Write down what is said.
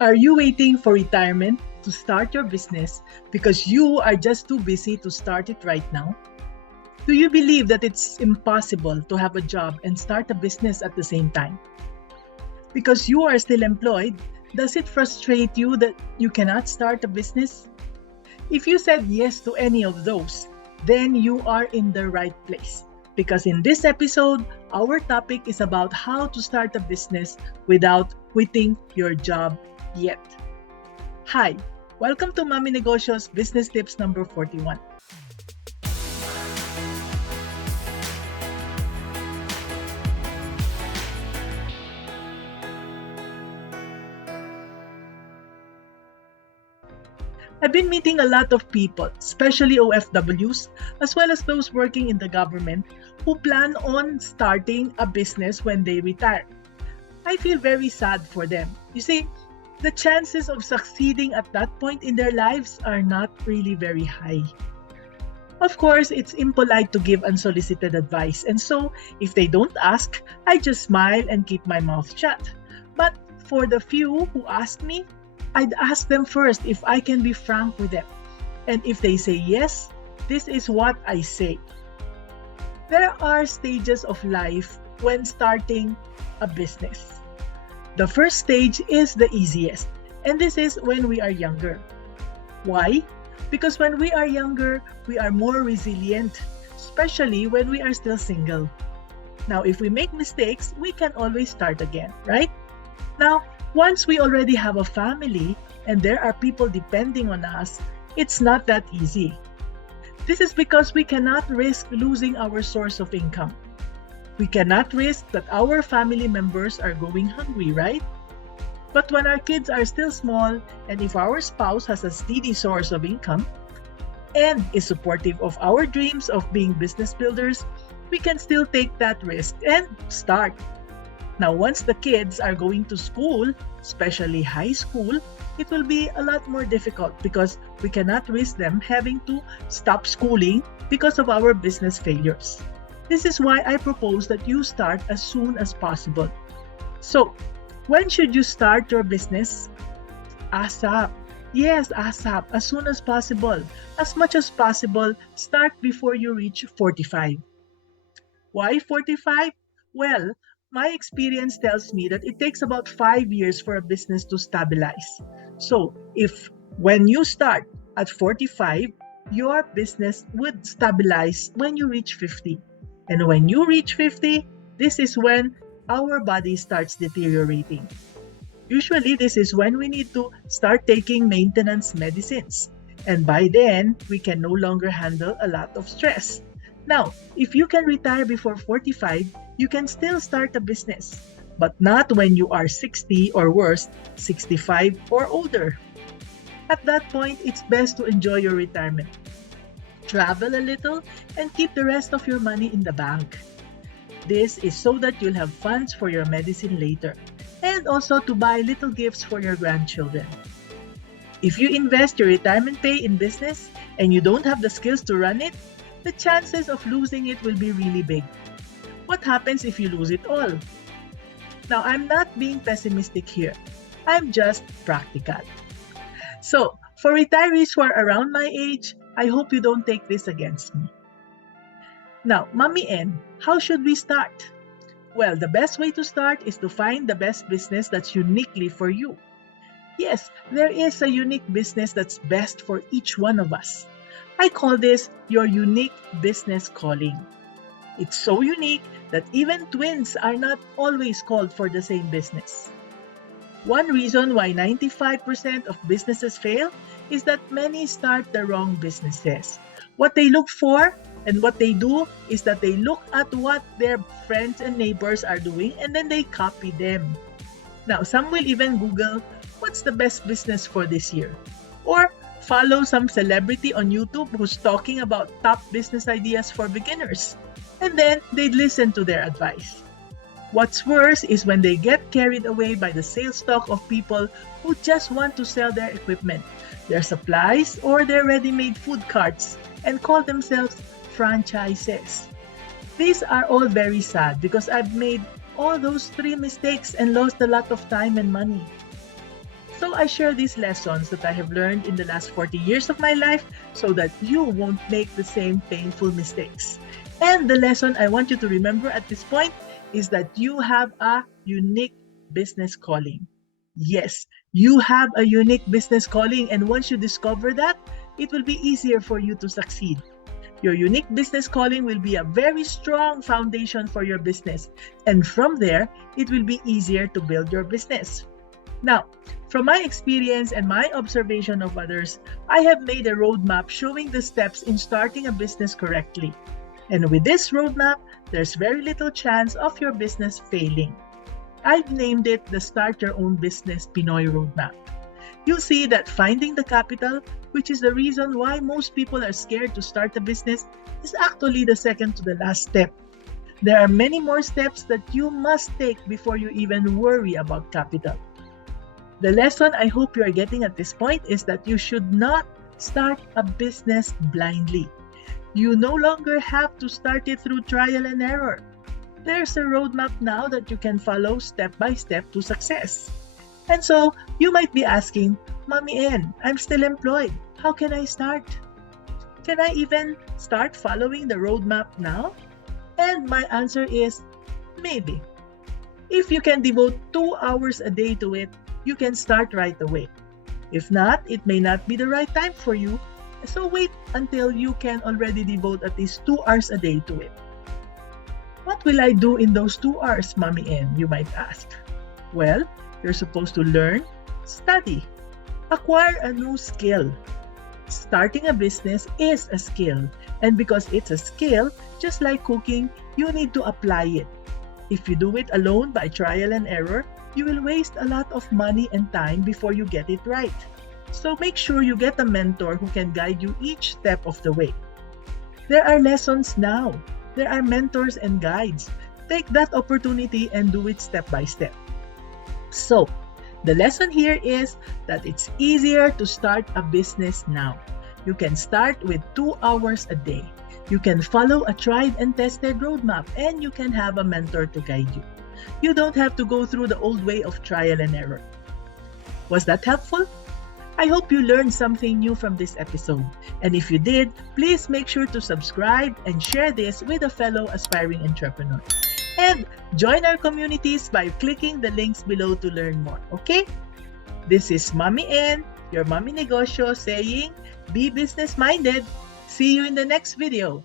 Are you waiting for retirement to start your business because you are just too busy to start it right now? Do you believe that it's impossible to have a job and start a business at the same time? Because you are still employed, does it frustrate you that you cannot start a business? If you said yes to any of those, then you are in the right place. Because in this episode, our topic is about how to start a business without quitting your job yet. Hi, welcome to Mami Negosyo's Business Tips number 41. I've been meeting a lot of people, especially OFWs, as well as those working in the government, who plan on starting a business when they retire. I feel very sad for them. You see, the chances of succeeding at that point in their lives are not really very high. Of course, it's impolite to give unsolicited advice, and so if they don't ask, I just smile and keep my mouth shut. But for the few who ask me, I'd ask them first if I can be frank with them. And if they say yes, this is what I say. There are stages of life when starting a business. The first stage is the easiest, and this is when we are younger. Why? Because when we are younger, we are more resilient, especially when we are still single. Now, if we make mistakes, we can always start again, right? Now, once we already have a family and there are people depending on us, it's not that easy. This is because we cannot risk losing our source of income. We cannot risk that our family members are going hungry, right? But when our kids are still small and if our spouse has a steady source of income and is supportive of our dreams of being business builders, we can still take that risk and start. Now, once the kids are going to school, especially high school, it will be a lot more difficult because we cannot risk them having to stop schooling because of our business failures. This is why I propose that you start as soon as possible. So, when should you start your business? ASAP. Yes, ASAP, as soon as possible. As much as possible, start before you reach 45. Why 45? Well, my experience tells me that it takes about 5 years for a business to stabilize. So, if when you start at 45, your business would stabilize when you reach 50. And when you reach 50, this is when our body starts deteriorating. Usually, this is when we need to start taking maintenance medicines. And by then, we can no longer handle a lot of stress. Now, if you can retire before 45, you can still start a business, but not when you are 60 or worse, 65 or older. At that point, it's best to enjoy your retirement. Travel a little and keep the rest of your money in the bank. This is so that you'll have funds for your medicine later and also to buy little gifts for your grandchildren. If you invest your retirement pay in business and you don't have the skills to run it, the chances of losing it will be really big. What happens if you lose it all? Now, I'm not being pessimistic here. I'm just practical. So, for retirees who are around my age, I hope you don't take this against me. Now, Mommy N, how should we start? Well, the best way to start is to find the best business that's uniquely for you. Yes, there is a unique business that's best for each one of us. I call this your unique business calling. It's so unique that even twins are not always called for the same business. One reason why 95% of businesses fail is that many start the wrong businesses. What they look for and what they do is that they look at what their friends and neighbors are doing and then they copy them. Now, some will even Google, what's the best business for this year? Or follow some celebrity on YouTube who's talking about top business ideas for beginners. And then they'd listen to their advice. What's worse is when they get carried away by the sales talk of people who just want to sell their equipment, their supplies, or their ready-made food carts and call themselves franchises. These are all very sad because I've made all those three mistakes and lost a lot of time and money. So I share these lessons that I have learned in the last 40 years of my life so that you won't make the same painful mistakes. And the lesson I want you to remember at this point is that you have a unique business calling. Yes, you have a unique business calling, and once you discover that, it will be easier for you to succeed. Your unique business calling will be a very strong foundation for your business, and from there, it will be easier to build your business. Now, from my experience and my observation of others, I have made a roadmap showing the steps in starting a business correctly. And with this roadmap, there's very little chance of your business failing. I've named it the Start Your Own Business Pinoy Roadmap. You'll see that finding the capital, which is the reason why most people are scared to start a business, is actually the second to the last step. There are many more steps that you must take before you even worry about capital. The lesson I hope you are getting at this point is that you should not start a business blindly. You no longer have to start it through trial and error. There's a roadmap now that you can follow step by step to success. And so, you might be asking, Mommy N, I'm still employed. How can I start? Can I even start following the roadmap now? And my answer is, maybe. If you can devote 2 hours a day to it, you can start right away. If not, it may not be the right time for you. So wait until you can already devote at least 2 hours a day to it. What will I do in those 2 hours, Mommy N, you might ask? Well, you're supposed to learn, study, acquire a new skill. Starting a business is a skill, and because it's a skill, just like cooking, you need to apply it. If you do it alone by trial and error, you will waste a lot of money and time before you get it right. So make sure you get a mentor who can guide you each step of the way. There are lessons now. There are mentors and guides. Take that opportunity and do it step by step. So, the lesson here is that it's easier to start a business now. You can start with 2 hours a day. You can follow a tried and tested roadmap, and you can have a mentor to guide you. You don't have to go through the old way of trial and error. Was that helpful? I hope you learned something new from this episode. And if you did, please make sure to subscribe and share this with a fellow aspiring entrepreneur. And join our communities by clicking the links below to learn more, okay? This is Mommy N, your Mommy Negosyo, saying, be business-minded. See you in the next video.